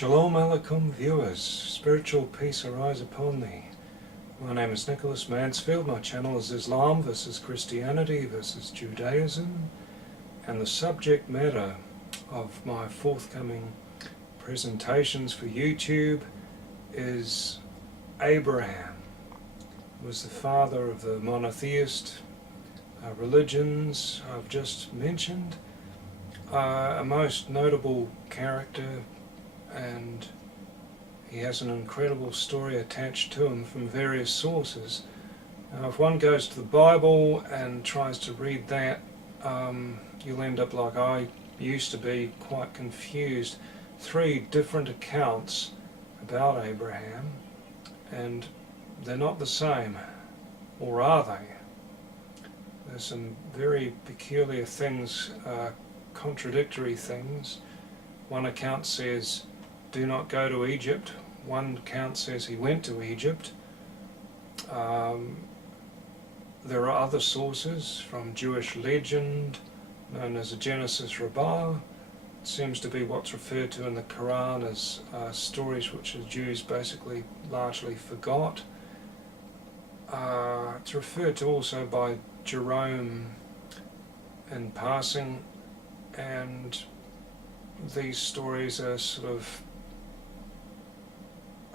Shalom Aleichem viewers, spiritual peace arise upon thee. My name is Nicholas Mansfield, my channel is Islam versus Christianity versus Judaism, and the subject matter of my forthcoming presentations for YouTube is Abraham. He was the father of the monotheist religions I've just mentioned, a most notable character, and he has an incredible story attached to him from various sources. Now, if one goes to the Bible and tries to read that, you'll end up like I used to be, quite confused. 3 different accounts about Abraham, and they're not the same, or are they? There's some very peculiar things, contradictory things. One account says, do not go to Egypt. One account says he went to Egypt. There are other sources from Jewish legend known as the Genesis Rabbah. It seems to be what's referred to in the Qur'an as stories which the Jews basically largely forgot. It's referred to also by Jerome in passing, and these stories are sort of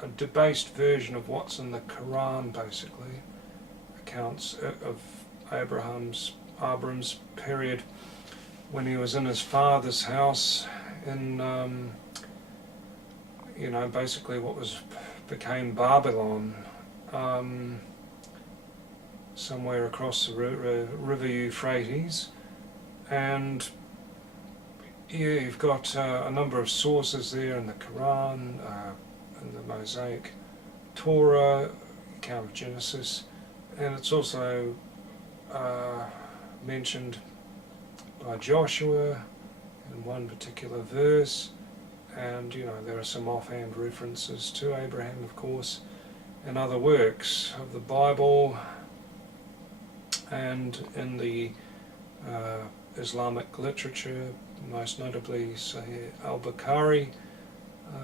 a debased version of what's in the Qur'an, basically. Accounts of Abraham's period when he was in his father's house in, basically what became Babylon, somewhere across the river Euphrates. And yeah, you've got a number of sources there in the Qur'an, in the Mosaic Torah, account of Genesis, and it's also mentioned by Joshua in one particular verse, and there are some offhand references to Abraham, of course, in other works of the Bible and in the Islamic literature, most notably say al-Bukhari.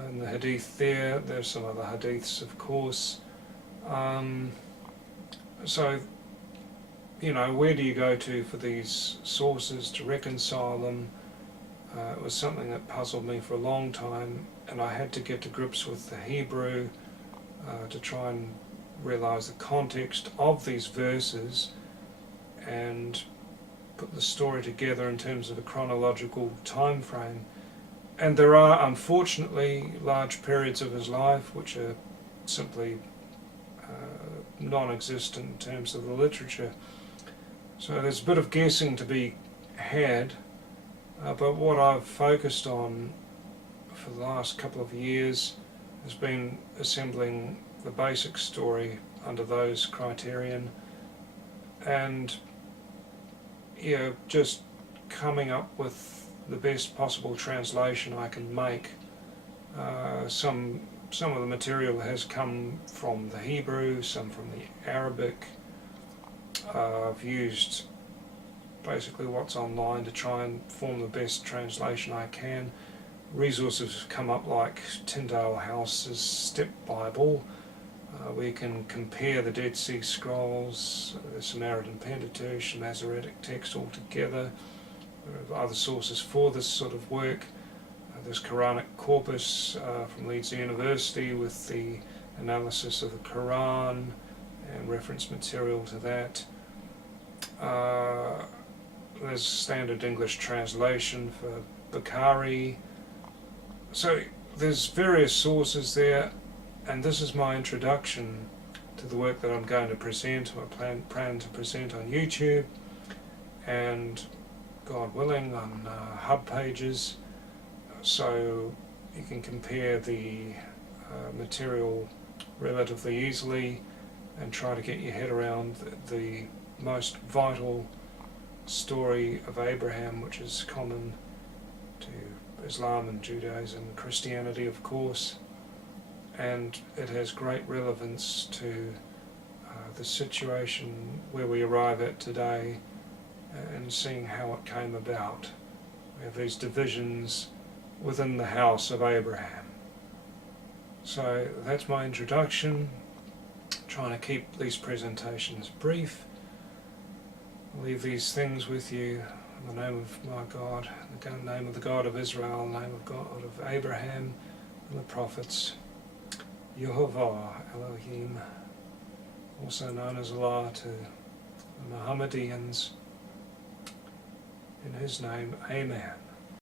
In the hadith there's some other hadiths, of course. So, where do you go to for these sources to reconcile them? It was something that puzzled me for a long time, and I had to get to grips with the Hebrew to try and realize the context of these verses and put the story together in terms of a chronological time frame. And there are, unfortunately, large periods of his life which are simply non-existent in terms of the literature. So there's a bit of guessing to be had, but what I've focused on for the last couple of years has been assembling the basic story under those criterion, and just coming up with the best possible translation I can make. Some of the material has come from the Hebrew, some from the Arabic. I've used basically what's online to try and form the best translation I can. Resources have come up like Tyndale House's Step Bible, where you can compare the Dead Sea Scrolls, the Samaritan Pentateuch, Masoretic text all together. There are other sources for this sort of work. There's Quranic corpus from Leeds University with the analysis of the Qur'an and reference material to that. There's standard English translation for Bukhari. So there's various sources there, and this is my introduction to the work that I'm going to present, or plan to present on YouTube, and God willing on hub pages, so you can compare the material relatively easily and try to get your head around the most vital story of Abraham, which is common to Islam and Judaism and Christianity, of course, and it has great relevance to the situation where we arrive at today, and seeing how it came about. We have these divisions within the house of Abraham. So that's my introduction. Trying to keep these presentations brief. I'll leave these things with you in the name of my God, the name of the God of Israel, the name of God of Abraham and the prophets, Yehovah Elohim, also known as Allah to the Mohammedans. In His name, Amen.